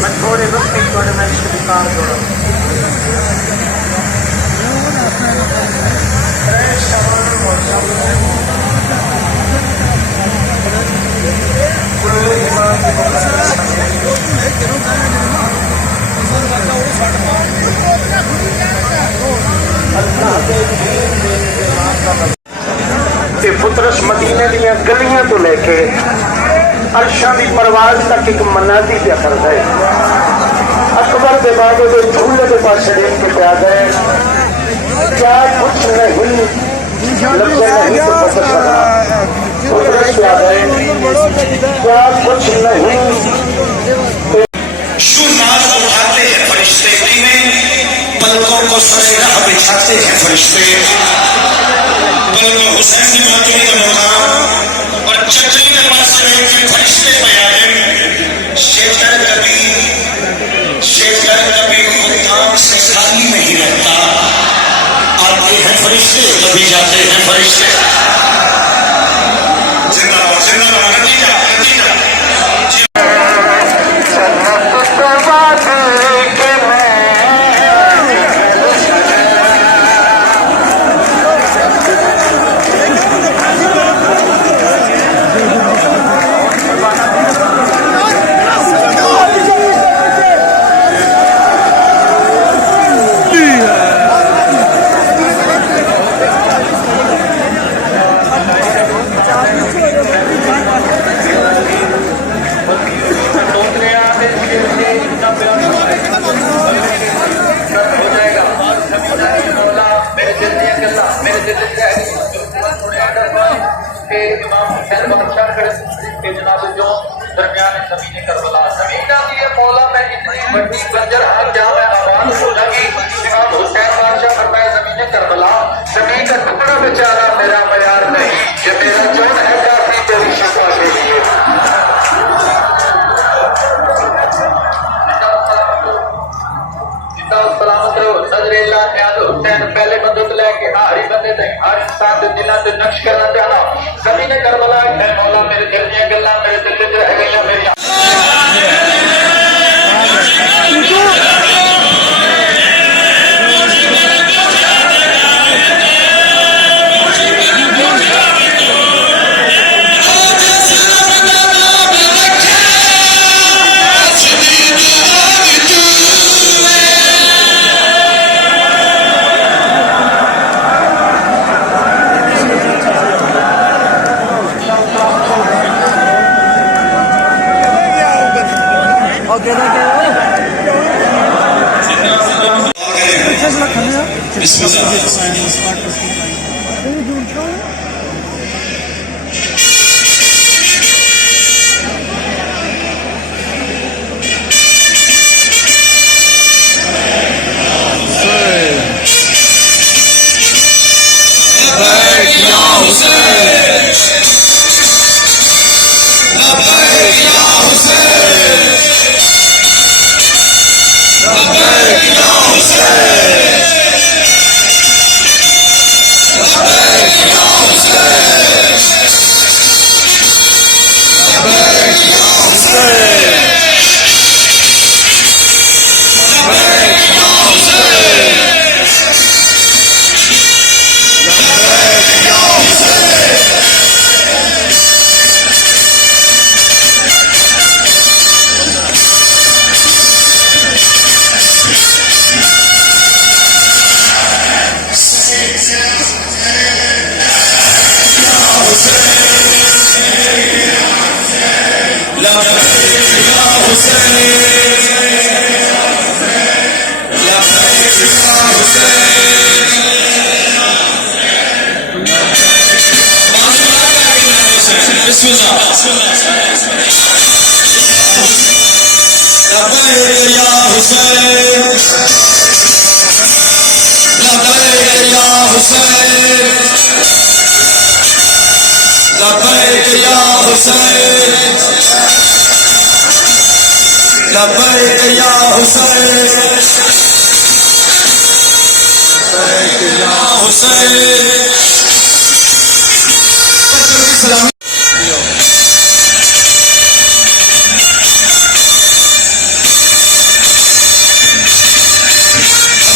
मैं थोड़े वक्त एक थोड़े मैं इसके विकार जोड़ा 3शعबان पुत्रस मदीने दियां गलियां तो लेके अर्शां दी परवाज तक एक मनादी पे करता है। अकबर के बाबे के झूले के पास देख के प्या गए, क्या कुछ नहीं लफ्ज़ नहीं तो बता सकता। पुत्रस प्या गए, क्या कुछ नहीं। शुनाज उठाते हैं फरिश्ते में, पलकों को सरे राह बिछाते हैं फरिश्ते। पलकों हुसैन की मौजूदगी का मकाम और चक्री के पास फरिश्ते पे आए। शेकर कभी खुदाम से खाली नहीं रहता, आते हैं फरिश्ते कभी जाते हैं फरिश्ते। जिंदाबाद जिंदाबाद नतीजा नतीजा। امام حسین بادشاہ کے جناب جو درمیان زمین کربلا زمین آتی ہے مولا میں اتنی بڑی بنجر ہر جہاں میں آباد لگی۔ امام حسین بادشاہ فرمائے زمین کربلا زمین کا ٹکڑا بیچارہ میرا معیار نہیں، یہ میرا جون ہے کافی تیری شفا کے لیے۔ سلامت رہو نظر اللہ نیاز حسین پہلے بندے تو لے کے ہاری بندے تک ہر انسان کے دلوں سے نقش کرنا چاہنا زمین کربلا ہے مولا میرے دل دیا گلاں میرے دل وچ رہ گئیاں میری لبیک یا حسین لبیک یا حسین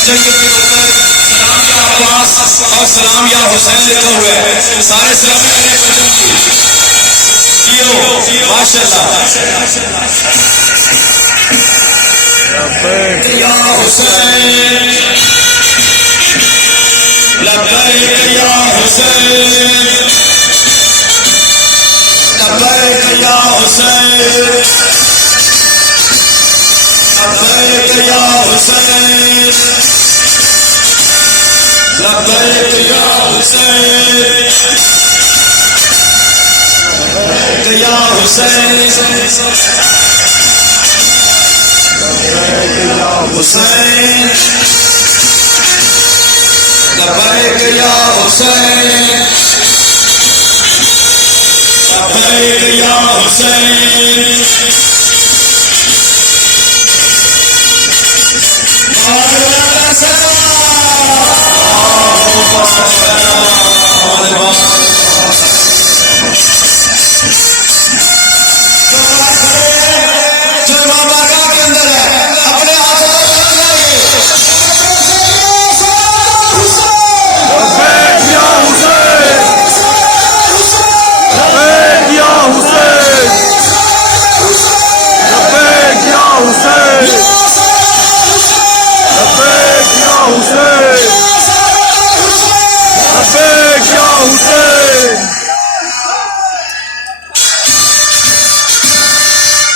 जगह के ऊपर सलाम या अब्बास और सलाम या हुसैन लिखा हुआ है। सारे सलामी करें परचम की। माशाअल्लाह। या हुसैन लब्बैक या हुसैन लब्बैक या हुसैन लब्बैक या हुसैन लब्बैक या हुसैन लब्बैक या हुसैन हुसैन लब्बैक या हुसैन लब्बैक या हुसैन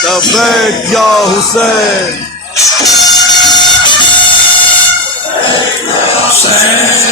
لبیک یا حسین